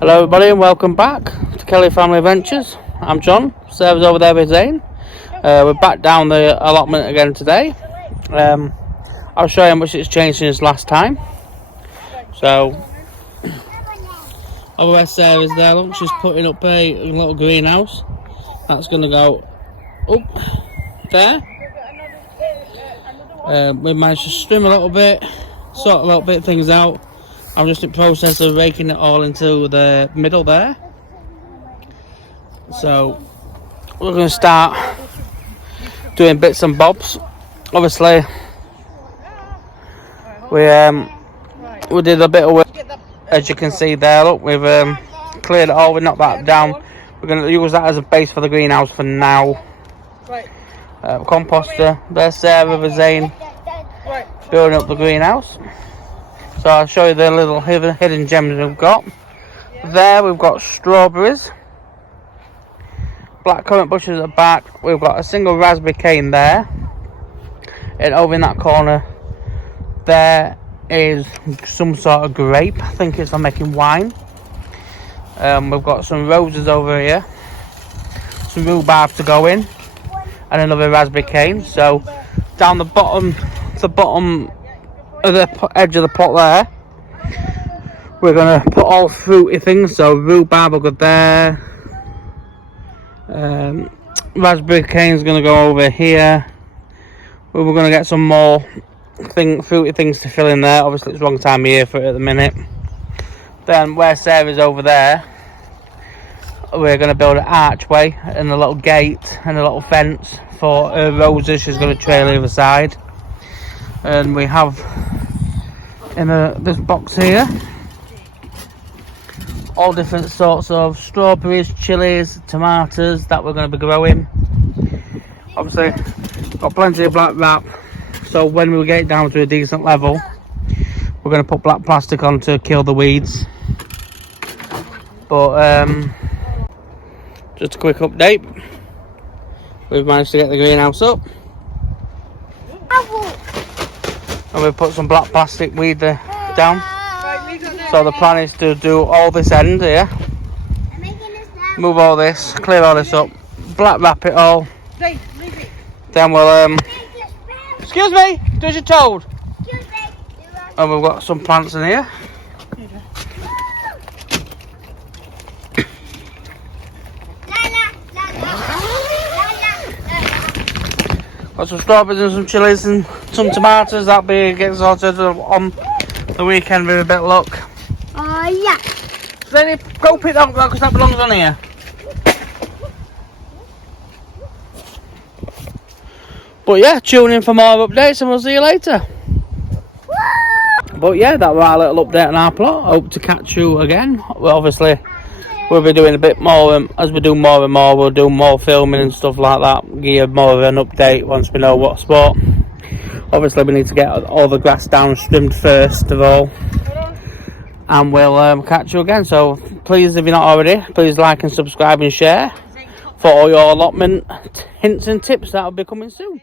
Hello everybody and welcome back to Kelly Family Adventures. I'm John, Sarah's over there with Zane. We're back down the allotment again today. I'll show you how much it's changed since last time. So, over where Sarah's there, look, she's putting up a little greenhouse. That's going to go up there. We managed to trim a little bit, sort a little bit of things out. I'm just in the process of raking it all into the middle there. So we're going to start doing bits and bobs. Obviously, we did a bit of work, as you can see there. Look, we've cleared it all. We knocked that down. We're going to use that as a base for the greenhouse for now. Composter. There's Sarah with Zane building up the greenhouse. So I'll show you the little hidden gems we've got. There we've got strawberries, blackcurrant bushes at the back. We've got a single raspberry cane there. And over in that corner there is some sort of grape. I think it's for making wine. We've got some roses over here, some rhubarb to go in, and another raspberry cane. So down the bottom of the edge of the pot there, we're going to put all fruity things. So rhubarb will go there, raspberry cane's going to go over here. We're going to get some more fruity things to fill in there. Obviously it's the wrong time of year for it at the minute. Then where Sarah's over there, we're going to build an archway and a little gate and a little fence for her roses. She's going to trail the other side. And we have in this box here all different sorts of strawberries, chilies, tomatoes that we're going to be growing. Obviously got plenty of black wrap, so when we get it down to a decent level, we're going to put black plastic on to kill the weeds. But just a quick update, we've managed to get the greenhouse up. And we put some black plastic weed down. So the plan is to do all this end here, move all this, clear all this up, black wrap it all. Then we'll excuse me, do as you're told. And we've got some plants in here. Got some strawberries and some chilies and some tomatoes. That'll be getting sorted on the weekend with a bit of luck. Oh yeah. Then go pick that up because that belongs on here. But yeah, tune in for more updates and we'll see you later. But yeah, that was our little update on our plot. Hope to catch you again. Well, obviously we'll be doing a bit more, as we do more and more, we'll do more filming and stuff like that. Give you more of an update once we know what spot. Obviously we need to get all the grass down trimmed first of all. And we'll catch you again. So please, if you're not already, please like and subscribe and share for all your allotment hints and tips that will be coming soon.